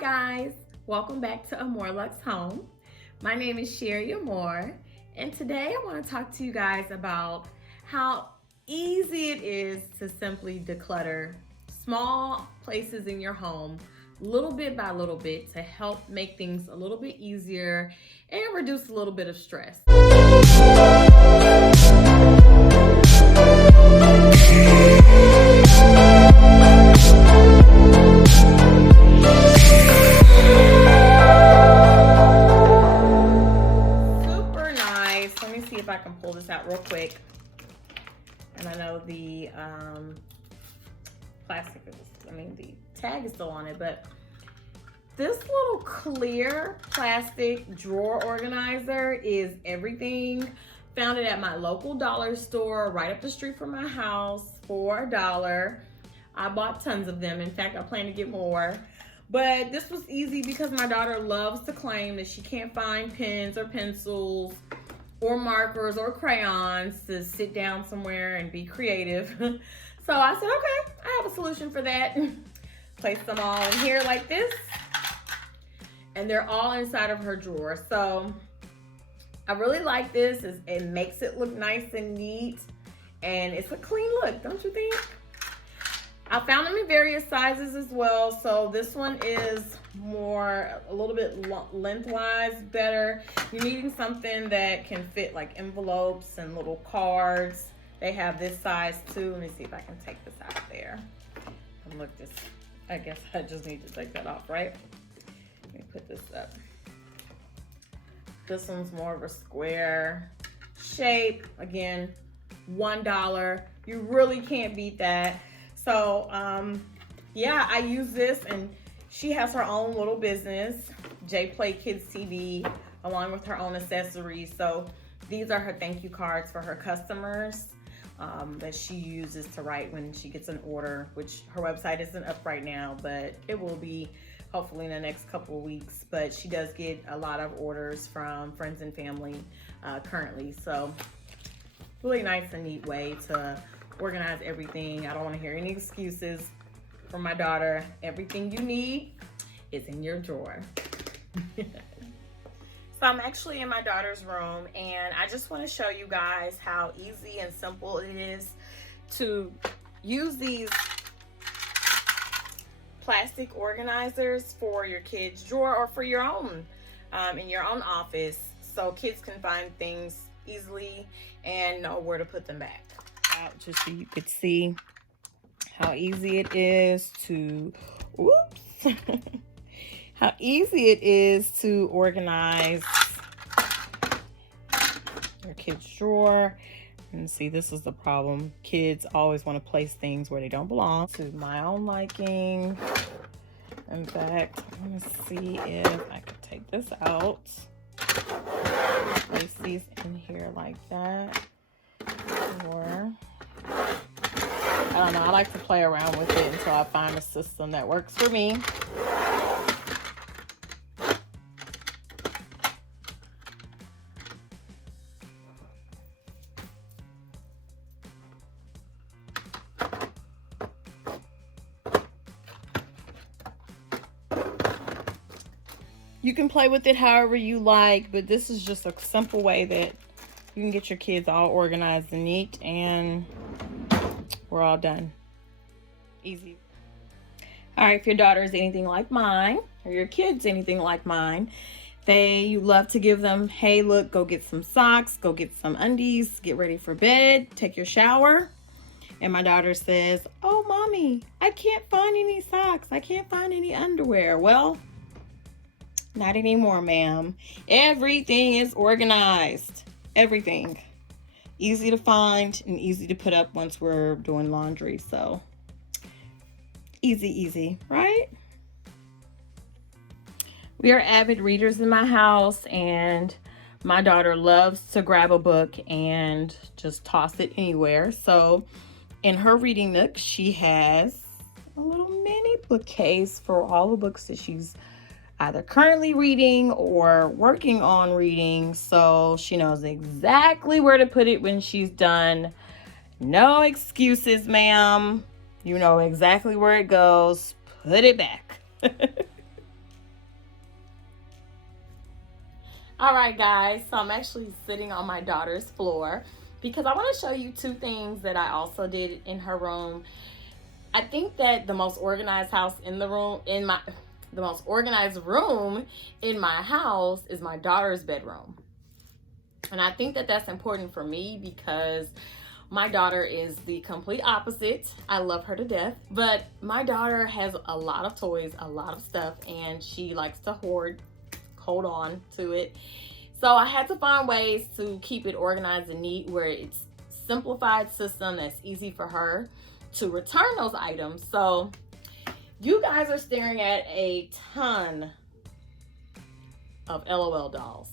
Hi guys, welcome back to Amore Luxe Home. My name is Sherry Amore, and today I want to talk to you guys about how easy it is to simply declutter small places in your home little bit by little bit to help make things a little bit easier and reduce a little bit of stress. Super nice. Let me see if I can pull this out real quick. And I know the plastic is, the tag is still on it, but this little clear plastic drawer organizer is everything. Found it at my local dollar store right up the street from my house for $1. I bought tons of them. In fact, I plan to get more. But this was easy because my daughter loves to claim that she can't find pens or pencils or markers or crayons to sit down somewhere and be creative. So I said, okay, I have a solution for that. Place them all in here like this. And they're all inside of her drawer. So I really like this. It makes it look nice and neat. And it's a clean look, don't you think? I found them in various sizes as well. So this one is a little bit lengthwise better. You're needing something that can fit like envelopes and little cards. They have this size too. Let me see if I can take this out of there. And look, I guess I just need to take that off, right? Let me put this up. This one's more of a square shape. Again, $1. You really can't beat that. So, yeah, I use this, and she has her own little business, J Play Kids TV, along with her own accessories. So these are her thank you cards for her customers that she uses to write when she gets an order, which her website isn't up right now, but it will be hopefully in the next couple of weeks. But she does get a lot of orders from friends and family currently. So really nice and neat way to organize everything. I don't want to hear any excuses from my daughter. Everything you need is in your drawer. So I'm actually in my daughter's room, and I just want to show you guys how easy and simple it is to use these plastic organizers for your kids' drawer or for your own in your own office, so kids can find things easily and know where to put them back. Just so you could see how easy it is to how easy it is to organize your kids' drawer. And see, this is the problem. Kids always want to place things where they don't belong. To my own liking. In fact, I'm going to see if I can take this out. Place these in here like that. Or, I don't know, I like to play around with it until I find a system that works for me. You can play with it however you like, but this is just a simple way that you can get your kids all organized and neat, and we're all done. Easy. All right, if your daughter is anything like mine, or your kids anything like mine, you love to give them, hey, look, go get some socks, go get some undies, get ready for bed, take your shower. And my daughter says, oh, mommy, I can't find any socks. I can't find any underwear. Well, not anymore, ma'am. Everything is organized. Everything. Easy to find and easy to put up once we're doing laundry. So easy, right? We are avid readers in my house, and my daughter loves to grab a book and just toss it anywhere. So in her reading nook, she has a little mini bookcase for all the books that she's either currently reading or working on reading, so she knows exactly where to put it when she's done. No excuses, ma'am. You know exactly where it goes. Put it back. All right, guys, so I'm actually sitting on my daughter's floor because I want to show you two things that I also did in her room. I think that the most organized the most organized room in my house is my daughter's bedroom. And I think that that's important for me because my daughter is the complete opposite. I love her to death, but my daughter has a lot of toys, a lot of stuff, and she likes to hold on to it. So I had to find ways to keep it organized and neat where it's simplified system that's easy for her to return those items. So you guys are staring at a ton of LOL dolls.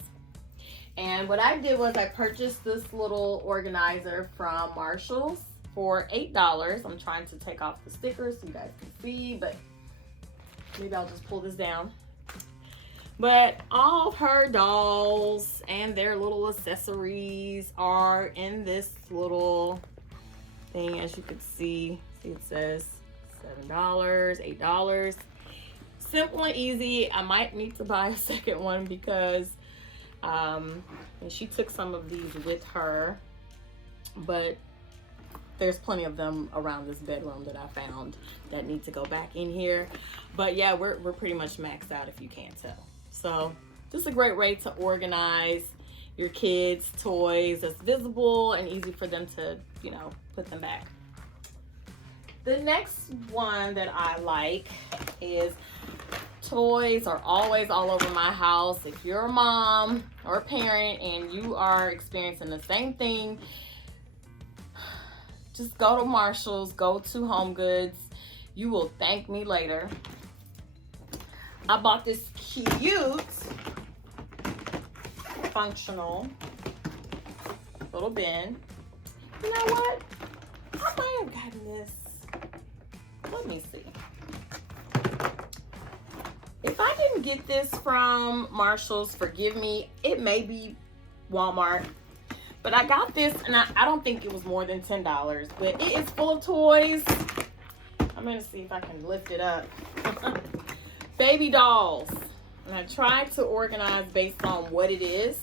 And what I did was I purchased this little organizer from Marshall's for $8. I'm trying to take off the stickers so you guys can see, but maybe I'll just pull this down. But all of her dolls and their little accessories are in this little thing. As you can see it says $7, $8. Simple and easy. I might need to buy a second one because and she took some of these with her, but there's plenty of them around this bedroom that I found that need to go back in here. But yeah, we're pretty much maxed out if you can't tell. So just a great way to organize your kids' toys that's visible and easy for them to, you know, put them back. The next one that I like is toys are always all over my house. If you're a mom or a parent and you are experiencing the same thing, just go to Marshall's, go to HomeGoods. You will thank me later. I bought this cute, functional little bin. You know what? I might have gotten this. Let me see. If I didn't get this from Marshall's, forgive me. It may be Walmart. But I got this, and I don't think it was more than $10. But it is full of toys. I'm going to see if I can lift it up. Baby dolls. And I tried to organize based on what it is,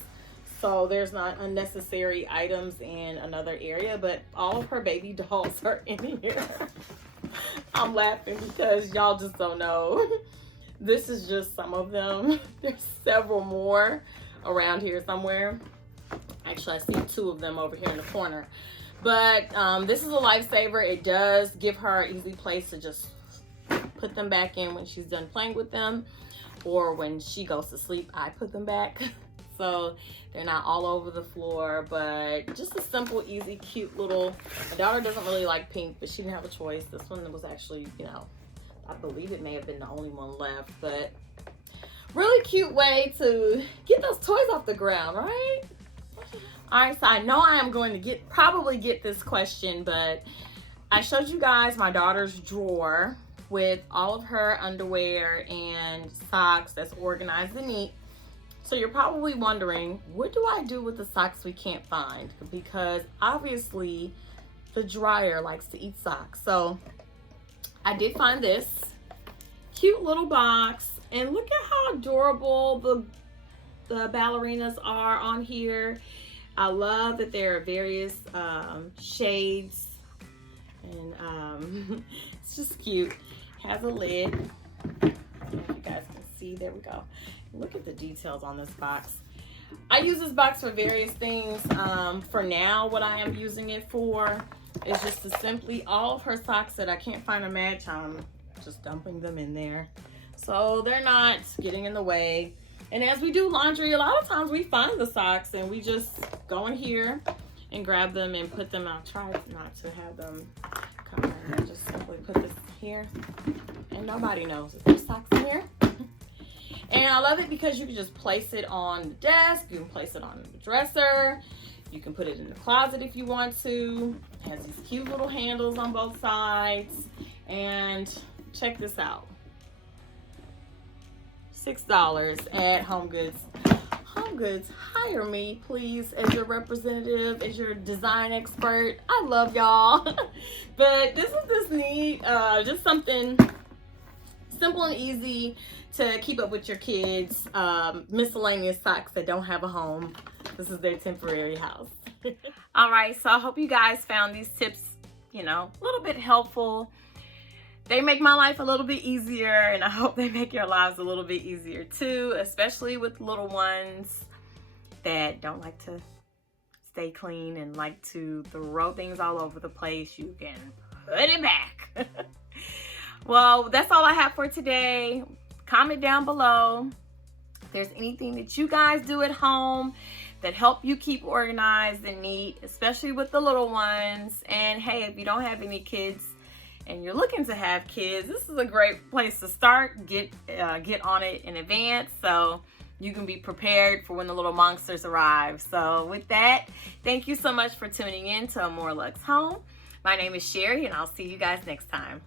so there's not unnecessary items in another area. But all of her baby dolls are in here. I'm laughing because y'all just don't know. This is just some of them. There's several more around here somewhere. Actually, I see two of them over here in the corner. But this is a lifesaver. It does give her an easy place to just put them back in when she's done playing with them. Or when she goes to sleep, I put them back. So they're not all over the floor. But just a simple, easy, cute little... My daughter doesn't really like pink, but she didn't have a choice. This one was actually, you know... I believe it may have been the only one left, but really cute way to get those toys off the ground, right? All right, so I know I am going to probably get this question, but I showed you guys my daughter's drawer with all of her underwear and socks that's organized and neat. So you're probably wondering, what do I do with the socks we can't find? Because obviously the dryer likes to eat socks. So I did find this cute little box, and look at how adorable the ballerinas are on here. I love that there are various shades, and it's just cute. Has a lid. I don't know if you guys can see. There we go. Look at the details on this box. I use this box for various things. For now, what I am using it for is just to simply, all of her socks that I can't find a match, I'm just dumping them in there. So they're not getting in the way. And as we do laundry, a lot of times we find the socks and we just go in here and grab them and put them out. Try not to have them come in and just simply put this here. And nobody knows if there's socks in here. And I love it because you can just place it on the desk. You can place it on the dresser. You can put it in the closet if you want to. It has these cute little handles on both sides. And check this out. $6 at HomeGoods. HomeGoods, hire me, please, as your representative, as your design expert. I love y'all. But this is just neat. Just something simple and easy to keep up with your kids. Miscellaneous socks that don't have a home. This is their temporary house. All right, so I hope you guys found these tips, you know, a little bit helpful. They make my life a little bit easier, and I hope they make your lives a little bit easier too, especially with little ones that don't like to stay clean and like to throw things all over the place. You can put it back. Well, that's all I have for today. Comment down below if there's anything that you guys do at home that help you keep organized and neat, especially with the little ones. And hey, if you don't have any kids and you're looking to have kids, this is a great place to start. Get on it in advance so you can be prepared for when the little monsters arrive. So with that, thank you so much for tuning in to A More Luxe Home. My name is Sherry, and I'll see you guys next time.